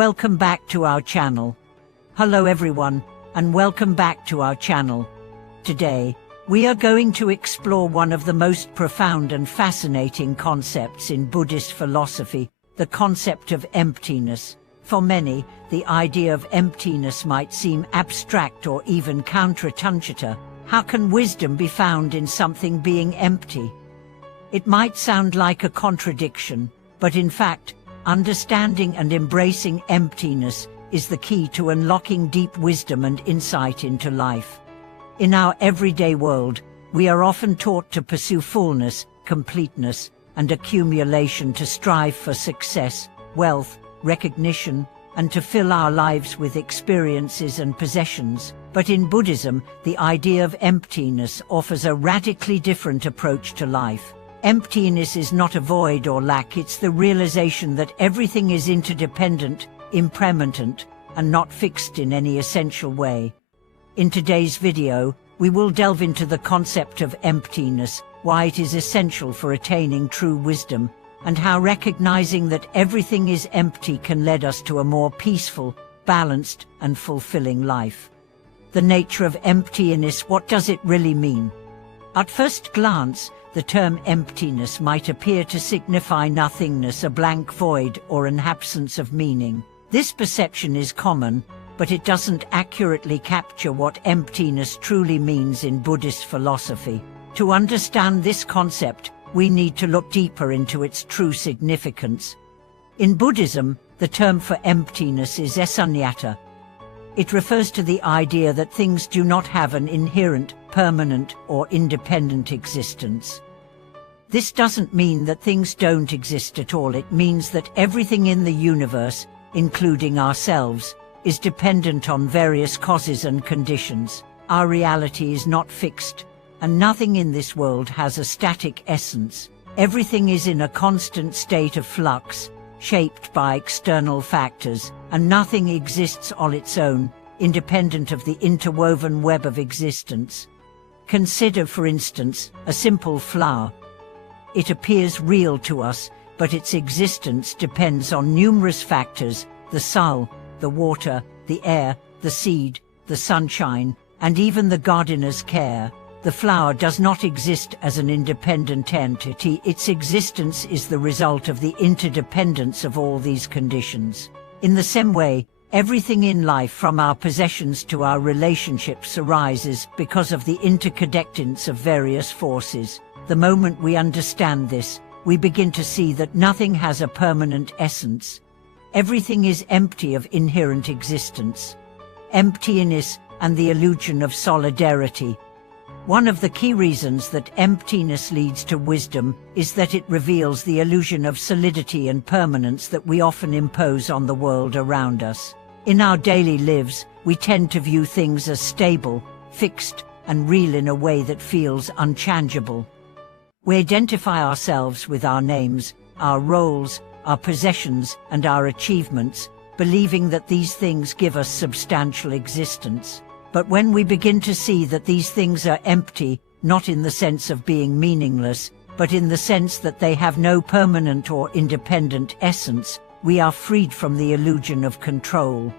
welcome back to our channel. Hello everyone, and welcome back to our channel. Today, we are going to explore one of the most profound and fascinating concepts in Buddhist philosophy, the concept of emptiness. For many, the idea of emptiness might seem abstract or even counterintuitive. How can wisdom be found in something being empty? It might sound like a contradiction, but in fact, understanding and embracing emptiness is the key to unlocking deep wisdom and insight into life. In our everyday world, we are often taught to pursue fullness, completeness, and accumulation, to strive for success, wealth, recognition, and to fill our lives with experiences and possessions. But in Buddhism, the idea of emptiness offers a radically different approach to life. Emptiness is not a void or lack, it's the realization that everything is interdependent, impermanent, and not fixed in any essential way. In today's video, we will delve into the concept of emptiness, why it is essential for attaining true wisdom, and how recognizing that everything is empty can lead us to a more peaceful, balanced, and fulfilling life. The nature of emptiness, what does it really mean? At first glance, the term emptiness might appear to signify nothingness, a blank void, or an absence of meaning. This perception is common, but it doesn't accurately capture what emptiness truly means in Buddhist philosophy. To understand this concept, we need to look deeper into its true significance. In Buddhism, the term for emptiness is sunyata. It refers to the idea that things do not have an inherent, permanent, or independent existence. This doesn't mean that things don't exist at all. It means that everything in the universe, including ourselves, is dependent on various causes and conditions. Our reality is not fixed, and nothing in this world has a static essence. Everything is in a constant state of flux, shaped by external factors, and nothing exists on its own, independent of the interwoven web of existence. Consider, for instance, a simple flower. It appears real to us, but its existence depends on numerous factors: the sun, the water, the air, the seed, the sunshine, and even the gardener's care. The flower does not exist as an independent entity. Its existence is the result of the interdependence of all these conditions. In the same way, everything in life, from our possessions to our relationships, arises because of the interconnectedness of various forces. The moment we understand this, we begin to see that nothing has a permanent essence. Everything is empty of inherent existence. Emptiness and the illusion of solidarity. One of the key reasons that emptiness leads to wisdom is that it reveals the illusion of solidity and permanence that we often impose on the world around us. In our daily lives, we tend to view things as stable, fixed, and real in a way that feels unchangeable. We identify ourselves with our names, our roles, our possessions, and our achievements, believing that these things give us substantial existence. But when we begin to see that these things are empty, not in the sense of being meaningless, but in the sense that they have no permanent or independent essence, we are freed from the illusion of control.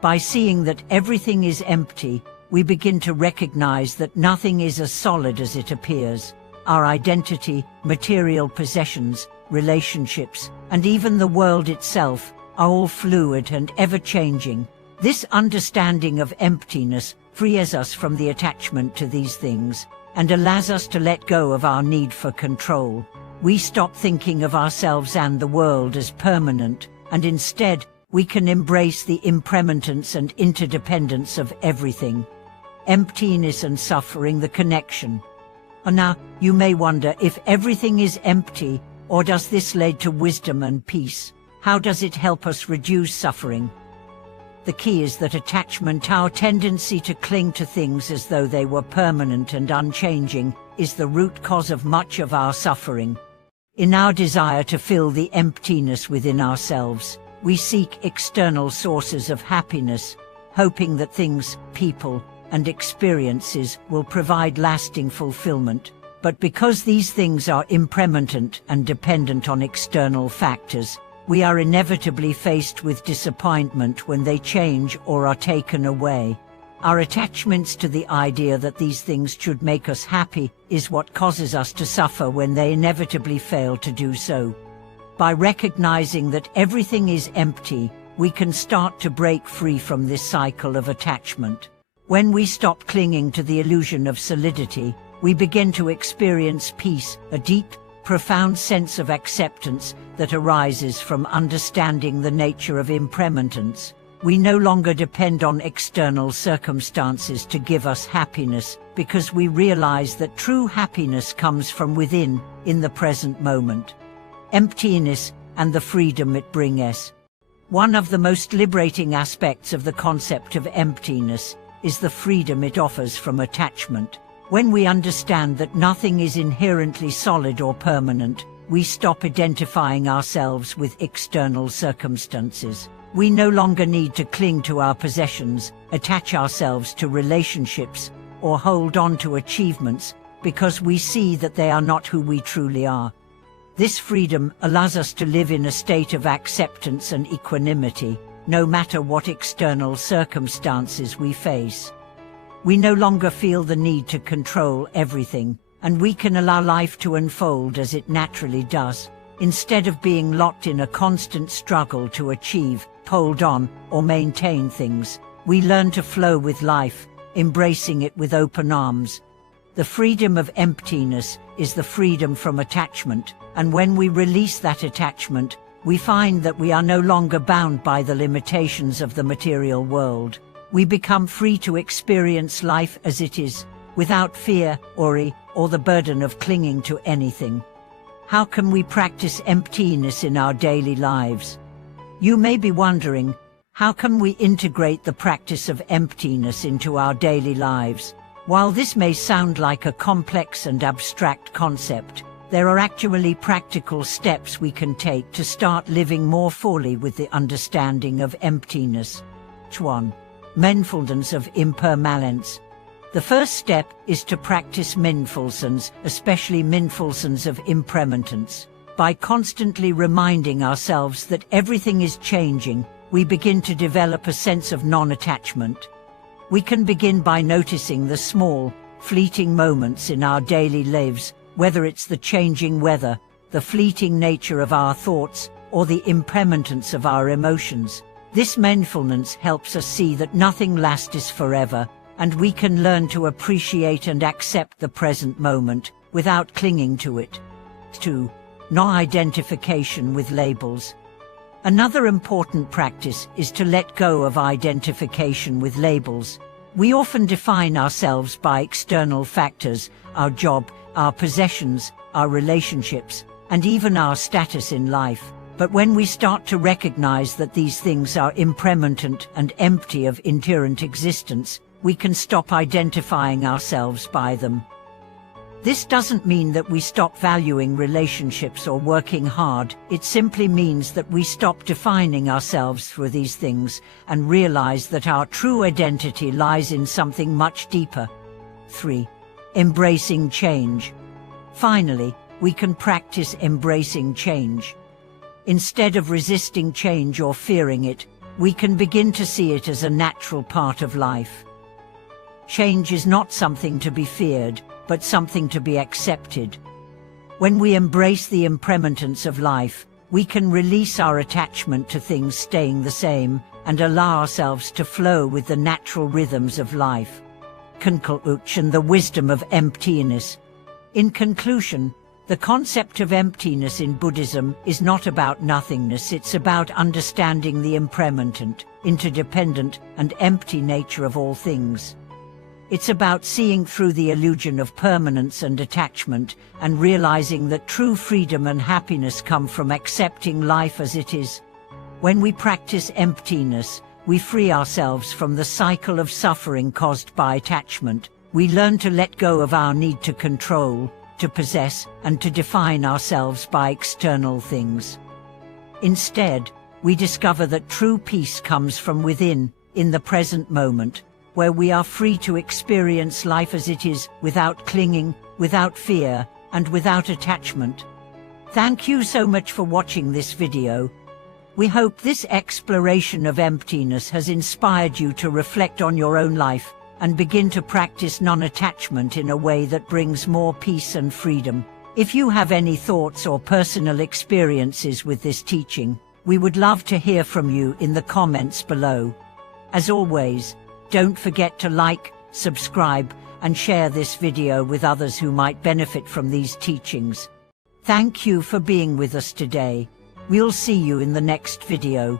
By seeing that everything is empty, we begin to recognize that nothing is as solid as it appears. Our identity, material possessions, relationships, and even the world itself are all fluid and ever-changing. This understanding of emptiness frees us from the attachment to these things and allows us to let go of our need for control. We stop thinking of ourselves and the world as permanent, and instead, we can embrace the impermanence and interdependence of everything. Emptiness and suffering, the connection. And now, you may wonder, if everything is empty, or does this lead to wisdom and peace? How does it help us reduce suffering? The key is that attachment, our tendency to cling to things as though they were permanent and unchanging, is the root cause of much of our suffering. In our desire to fill the emptiness within ourselves, we seek external sources of happiness, hoping that things, people, and experiences will provide lasting fulfillment. But because these things are impermanent and dependent on external factors, We are inevitably faced with disappointment when they change or are taken away. Our attachments to the idea that these things should make us happy is what causes us to suffer when they inevitably fail to do so. By recognizing that everything is empty, we can start to break free from this cycle of attachment. When we stop clinging to the illusion of solidity, we begin to experience peace, a deep, profound sense of acceptance that arises from understanding the nature of impermanence. We no longer depend on external circumstances to give us happiness, because we realize that true happiness comes from within, in the present moment. Emptiness and the freedom it brings. One of the most liberating aspects of the concept of emptiness is the freedom it offers from attachment. When we understand that nothing is inherently solid or permanent, we stop identifying ourselves with external circumstances. We no longer need to cling to our possessions, attach ourselves to relationships, or hold on to achievements, because we see that they are not who we truly are. This freedom allows us to live in a state of acceptance and equanimity, no matter what external circumstances we face. We no longer feel the need to control everything, and we can allow life to unfold as it naturally does. Instead of being locked in a constant struggle to achieve, hold on, or maintain things, we learn to flow with life, embracing it with open arms. The freedom of emptiness is the freedom from attachment, and when we release that attachment, we find that we are no longer bound by the limitations of the material world. We become free to experience life as it is, without fear, worry, or the burden of clinging to anything. How can we practice emptiness in our daily lives? You may be wondering, how can we integrate the practice of emptiness into our daily lives? While this may sound like a complex and abstract concept, there are actually practical steps we can take to start living more fully with the understanding of emptiness. 1. Mindfulness of impermanence. The first step is to practice mindfulness, especially mindfulness of impermanence. By constantly reminding ourselves that everything is changing, we begin to develop a sense of non-attachment. We can begin by noticing the small, fleeting moments in our daily lives, whether it's the changing weather, the fleeting nature of our thoughts, or the impermanence of our emotions. This mindfulness helps us see that nothing lasts forever, and we can learn to appreciate and accept the present moment, without clinging to it. 2. No-identification with labels. Another important practice is to let go of identification with labels. We often define ourselves by external factors, our job, our possessions, our relationships, and even our status in life. But when we start to recognize that these things are impermanent and empty of inherent existence, we can stop identifying ourselves by them. This doesn't mean that we stop valuing relationships or working hard. It simply means that we stop defining ourselves through these things and realize that our true identity lies in something much deeper. 3. Embracing change. Finally, we can practice embracing change. Instead of resisting change or fearing it, we can begin to see it as a natural part of life. Change is not something to be feared, but something to be accepted. When we embrace the impermanence of life, we can release our attachment to things staying the same and allow ourselves to flow with the natural rhythms of life. Conclusion: the wisdom of emptiness. In conclusion, the concept of emptiness in Buddhism is not about nothingness. It's about understanding the impermanent, interdependent, and empty nature of all things. It's about seeing through the illusion of permanence and attachment and realizing that true freedom and happiness come from accepting life as it is. When we practice emptiness, we free ourselves from the cycle of suffering caused by attachment. We learn to let go of our need to control, to possess, and to define ourselves by external things. Instead, we discover that true peace comes from within, in the present moment, where we are free to experience life as it is, without clinging, without fear, and without attachment. Thank you so much for watching this video. We hope this exploration of emptiness has inspired you to reflect on your own life and begin to practice non-attachment in a way that brings more peace and freedom. If you have any thoughts or personal experiences with this teaching, we would love to hear from you in the comments below. As always, don't forget to like, subscribe, and share this video with others who might benefit from these teachings. Thank you for being with us today. We'll see you in the next video.